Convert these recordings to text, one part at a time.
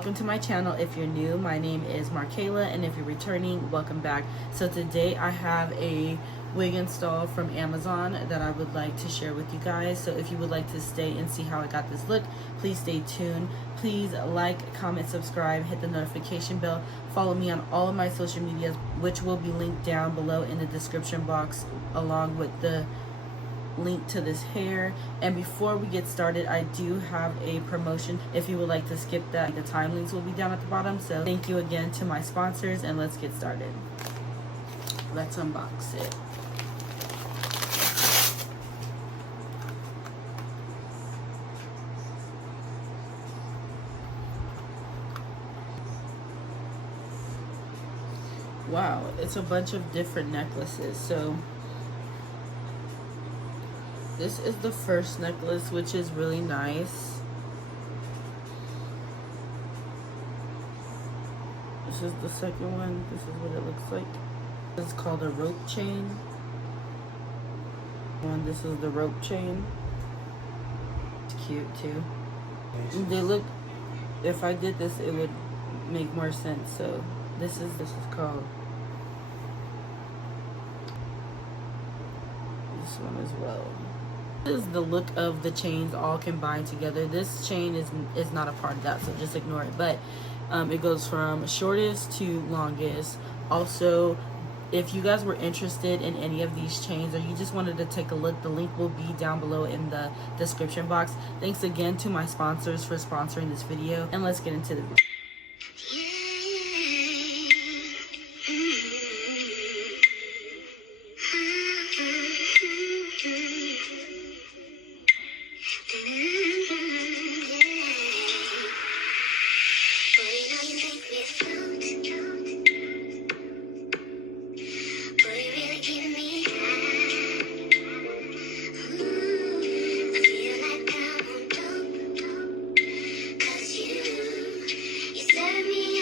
welcome to my channel. If you're new, my name is Markayylaab, and if you're returning, welcome back. So today I have a wig install from Amazon that I would like to share with you guys. So if you would like to stay and see how I got this look, please stay tuned. Please like, comment, subscribe, hit the notification bell. Follow me on all of my social medias, which will be linked down below in the description box, along with the link to this hair. And before we get started, I do have a promotion. If you would like to skip that, the time links will be down at the bottom. So thank you again to my sponsors, and let's get started. Let's unbox it. Wow, it's a bunch of different necklaces. So this is the first necklace, which is really nice. This is the second one. This is what it looks like. This is called a rope chain. And this is the rope chain. It's cute too. They look, if I did this, it would make more sense. So this is called this one as well. This is the look of the chains all combined together. This chain is not a part of that, so just ignore it. But it goes from shortest to longest. Also, if you guys were interested in any of these chains, or you just wanted to take a look, the link will be down below in the description box. Thanks again to my sponsors for sponsoring this video, and let's get into the video. Me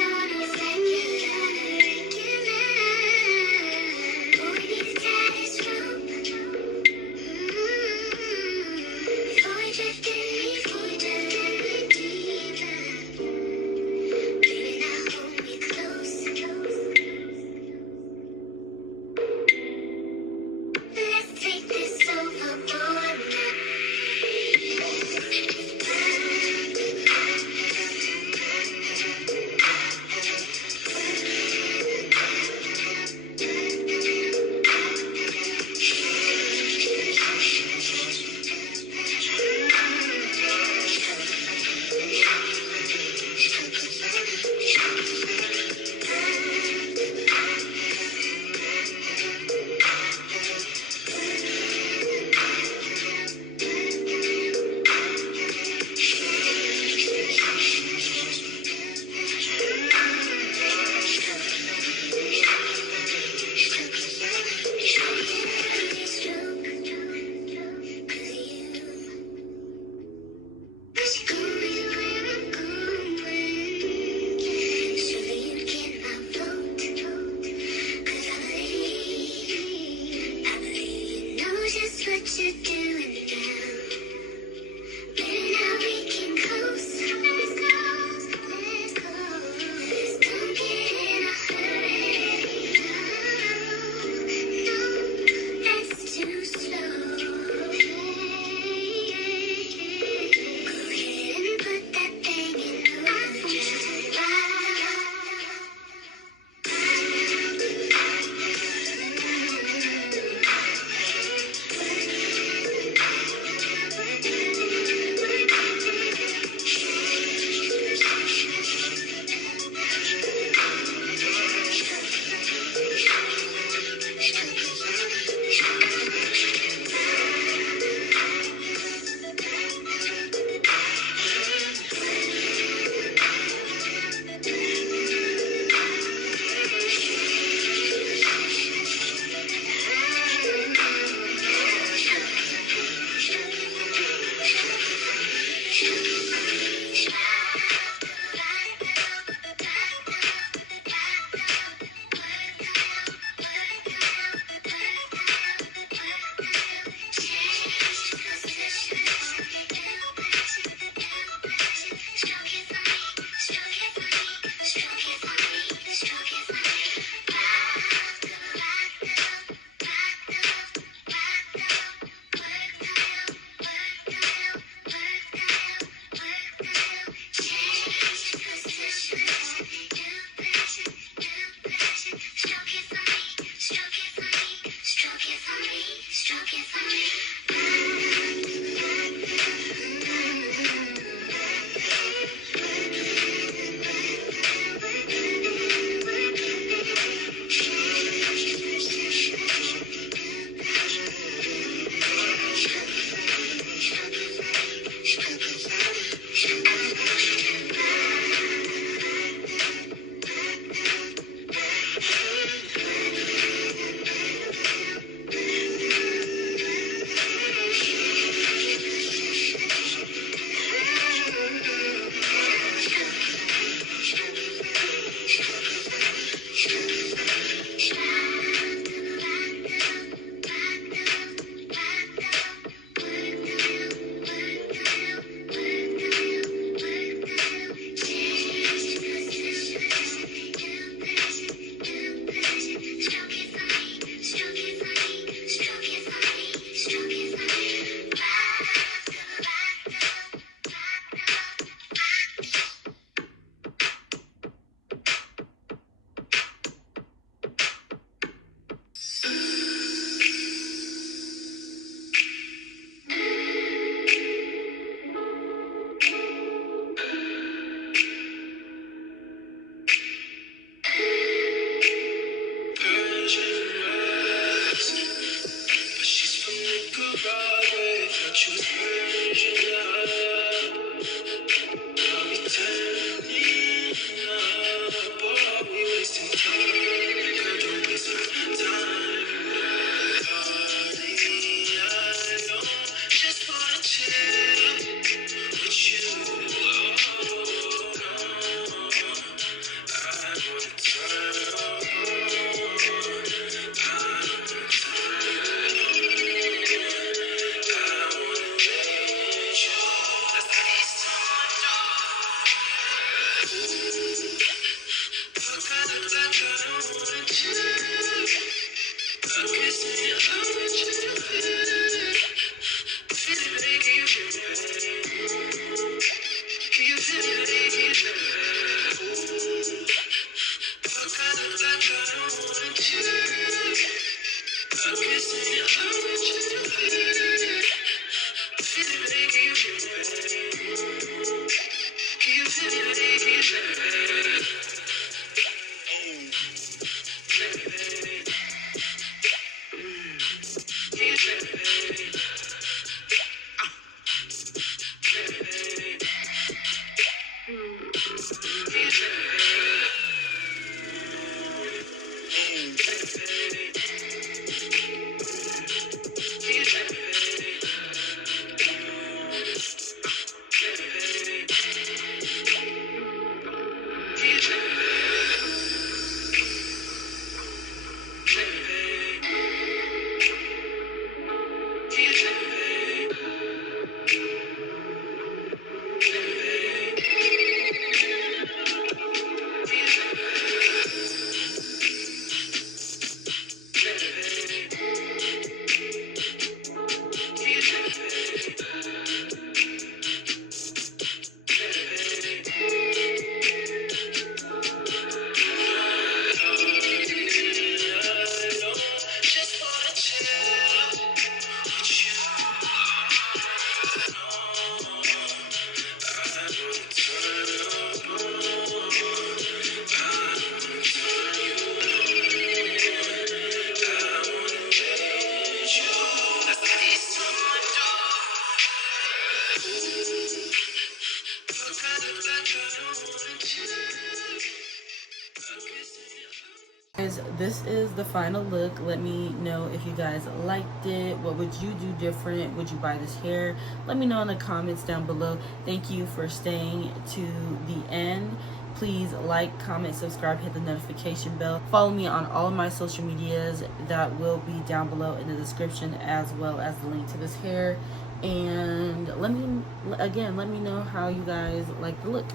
Guys, this is the final look. Let me know if you guys liked it. What would you do different? Would you buy this hair? Let me know in the comments down below. Thank you for staying to the end. Please like, comment, subscribe, hit the notification bell. Follow me on all of my social medias that will be down below in the description, as well as the link to this hair. And let me know how you guys like the look.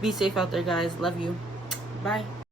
Be safe out there, guys. Love you. Bye.